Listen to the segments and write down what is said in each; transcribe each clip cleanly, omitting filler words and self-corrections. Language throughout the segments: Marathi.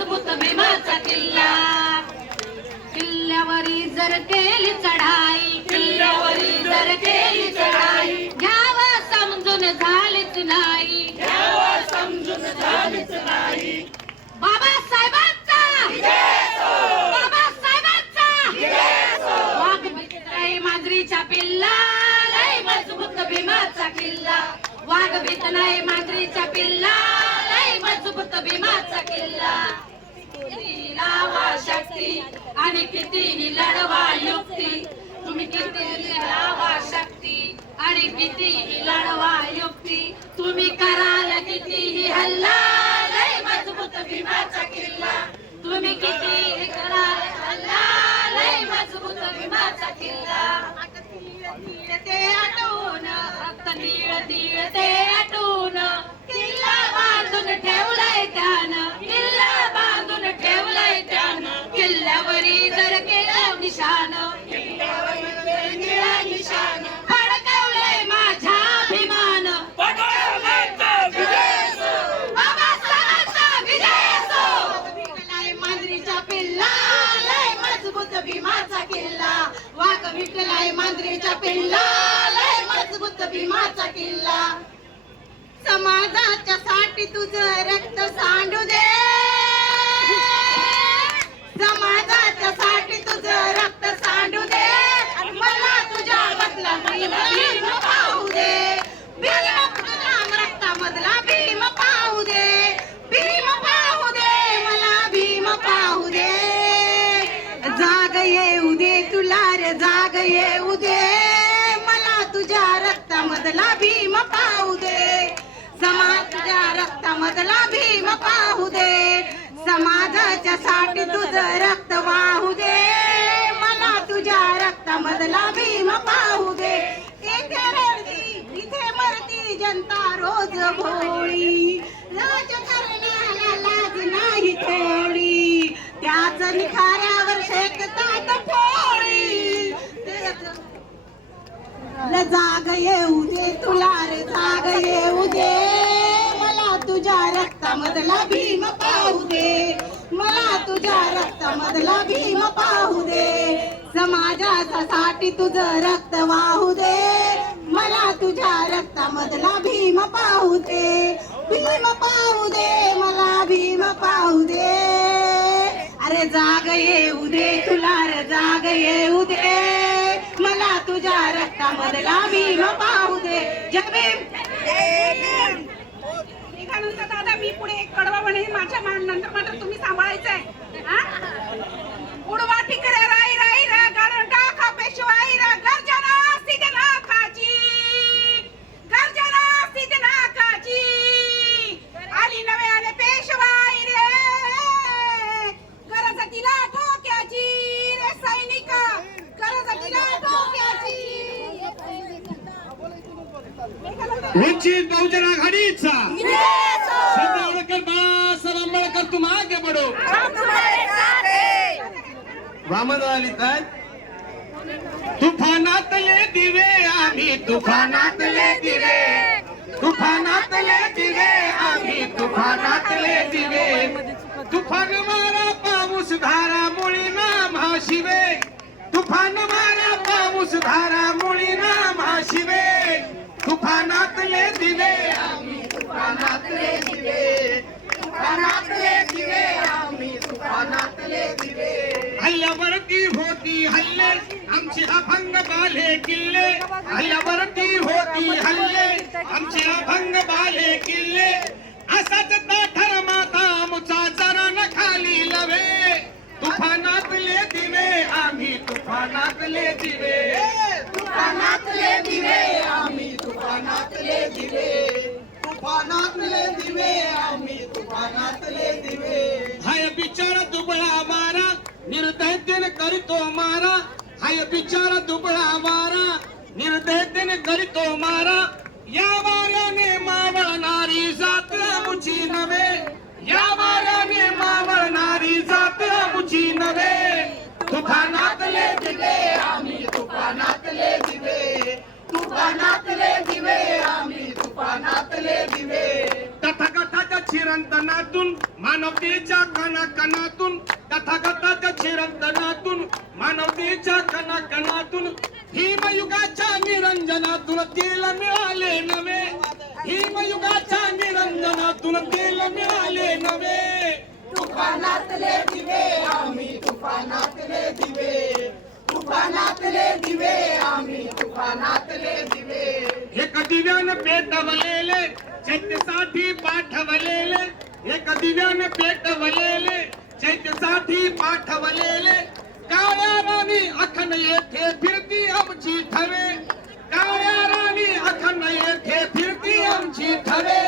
मजबूत भीमाचा किल्ला. किल्ल्यावरी जर केली चढाई, किल्ल्यावरी जर केली चढाई, घ्यावं समजून झालीच नाही, घ्यावं समजून झालीच नाही. बाबासाहेबांचा बाबासाहेबांचा वाघ भीत मांजरीच्या पिल्ला, लय मजबूत भीमाचा किल्ला. वाघ भीत नाही मांजरीच्या पिल्ला, लय मजबूत भीमाचा किल्ला. किती लावा शक्ती आणि कितीही लढवा युक्ती, तुम्ही किती लावा शक्ती आणि कितीही लढवा युक्ती, तुम्ही कराल कितीही हल्ला, लय मजबूत भीमाचा किल्ला. तुम्ही कितीही कराल हल्ला, लय मजबूत भीमाचा किल्ला. ते आटून रक्त तीळ तीळ ते आटून, किल्ला बांधून ठेवलाय त्यानं, किल्ला बांधून ठेवलाय त्यानं. किल्ल्यावरी जर केलं निशाण, किल्ल्यावरी निळा निशाण, फडकवलंय माझ्या अभिमान, बाबासाहेबांचा विजय असो. विकलाय मांजरीचा पिल्ला, लय मजबूत भीमाचा किल्ला. वाघ विकलाय मांजरीचा पिल्ला, लय मजबूत भीमाचा किल्ला. समाजाच्या साठी तुझं रक्त सांडू दे, समाजाच्या साठी तुझं रक्त सांडू दे, मला तुझ्या बदला भीम पाहू दे. भीम तुझ्या रक्तामधला भीम पाहू दे, भीम पाहू दे, मला भीम पाहू दे. जाग येऊ दे तुला रे, जाग येऊ दे, मला तुझ्या रक्तामधला भीम पाहू दे. समाजाच्या रक्तामधला भीम पाहू दे, समाजाच्या साठी तुझं रक्त वाहू दे, मला तुझ्या रक्तामधला भीम पाहू दे. इथे रडती इथे मरती जनता रोज भोळी, राजकारण्याला लाज नाही थोडी, त्याच निखाऱ्यावर शेकतात पोळी. जाग येऊ दे तुला रे, जाग येऊ दे, मला तुझ्या रक्तामधला भीम पाहू दे, मला तुझ्या रक्तामधला भीम पाहू दे. समाजाच्या साठी तुझं रक्त वाहू दे, मला तुझ्या रक्तामधला भीम पाहू दे, भीम पाहू दे, मला भीम पाहू दे. अरे जाग येऊ दे तुला रे, जाग येऊ दे, मला तुझ्या रक्तामधला भीम पाहू दे. जय भीम. निघाल्यानंतर दादा मी पुढे एक कडवा म्हणेन, माझ्या नंतर मात्र तुम्ही सांभाळायचंय. उडवा ठिकरे राई राई रा, गाडून टाका पेशवाई रा, गर्जना सिद्ध नाकाची, गर्जना सिद्ध नाकाची. आली नव्याने पेशवाई रे, गरज तिला ठोक्याची रे सैनिका, गरज तिला ठोक्याची. वंचित बहुजन आघाडीचा आंबेडकर, बाळासाहेब आंबेडकर, तुम आगे बढो. वामन लिहितात, तुफानातले दिवे आम्ही, तुफानातले दिवे, तुफानातले दिवे आम्ही, तुफानातले दिवे. तुफान मारा पाऊस धारा मुळीना भाशिवे, तुफान मारा पाऊस धारा मुळीना भाशिवे. तुफानातले दिवे आम्ही, तुफानातले दिवे, तुफानातले दिवे आम्ही, तुफानातले दिवे. हल्ल्यावरती होती हल्ले आमचे अभंग बाले किल्ले, हल्ल्यावरती होती हल्ले आमचे अभंग बाले किल्ले. असाच ताठर माता आमचा जरा न खाली लवे, तुफानातले दिवे आम्ही, तुफानातले दिवे, तुफानातले दिवे आम्ही, तुफानातले दिवे, तुफानातले दिवे आम्ही, तुफानातले दिवे. हाय बिचारा दुबळा मारा, निर्दयतेने करतो मारा, हाय बिचारा दुबळा मारा, निर्दयतेने करतो मारा. या वाऱ्याने मावळणारी जात आमची नव्हे, या वाऱ्याने मावळणारी जात आमची नव्हे. तुफानातले दिवे आम्ही, तुफानातले दिवे, तुफानातले दिवे आम्ही, तुफानातले दिवे. तथागताच्या चिरंतनातून मानवतेच्या कणाकणातून तथागताच्या चिरंतनातून मानवतेच्या कणाकणातून हिमयुगाच्या निरंजनातून तेल मिळाले नवे हिमयुगाच्या निरंजनातून तेल मिळाले नवे तुफानातले दिवे आम्ही तुफानातले दिवे तुफानातले दिवे आम्ही तुफानातले दिवे एक दिव्यानं पेटवलेले चैत्यसाठी पाठवलेले एक दिव्यानं पेटवलेले चैत्यसाठी पाठवलेले काळ्या राणी अखंड येथे फिरती आमची ठवे काळ्या राणी अखंड येथे फिरती आमची ठवे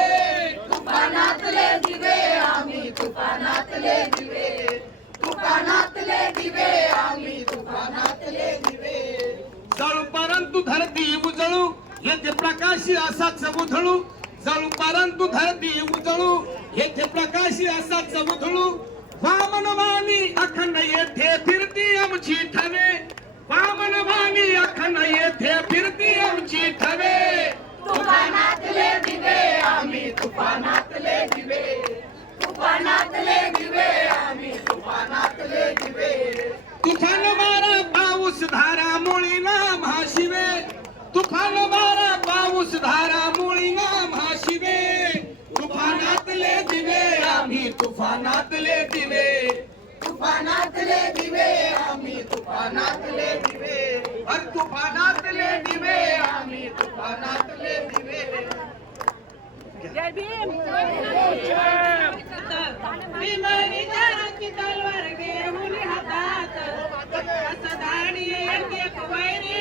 तुफानातले दिवे आम्ही तुफानातले दिवे तुफानातले दिवे आम्ही तुफानातले दिवे जळू परंतु धरती उजळू येथे प्रकाशी असाच उधळू जळू परंतु धरती उजळू येथे प्रकाशी असाच उधळू वामनवाणी अखंड येथे फिरती आमची ठवे वामनवाणी अखंड येथे फिरती आमची ठवे तुफानातले दिवे आम्ही तुफानातले दिवे तुफानातले दिवे आम्ही तुफानातले दिवे तुफान मारा पाऊस धारा मुळी नाम हा शिवे तुफान मारा पाऊस धारा मुळी नाम हा शिवे तुफानातले दिवे आम्ही तुफानातले दिवे तुफानातले दिवे आम्ही तुफानातले दिवे अरे तुफानातले दिवे आम्ही तुफानातले दिवे जय भीम भीमाईच्या रची तलवार घेऊन हातात असं धाडी एक वैरी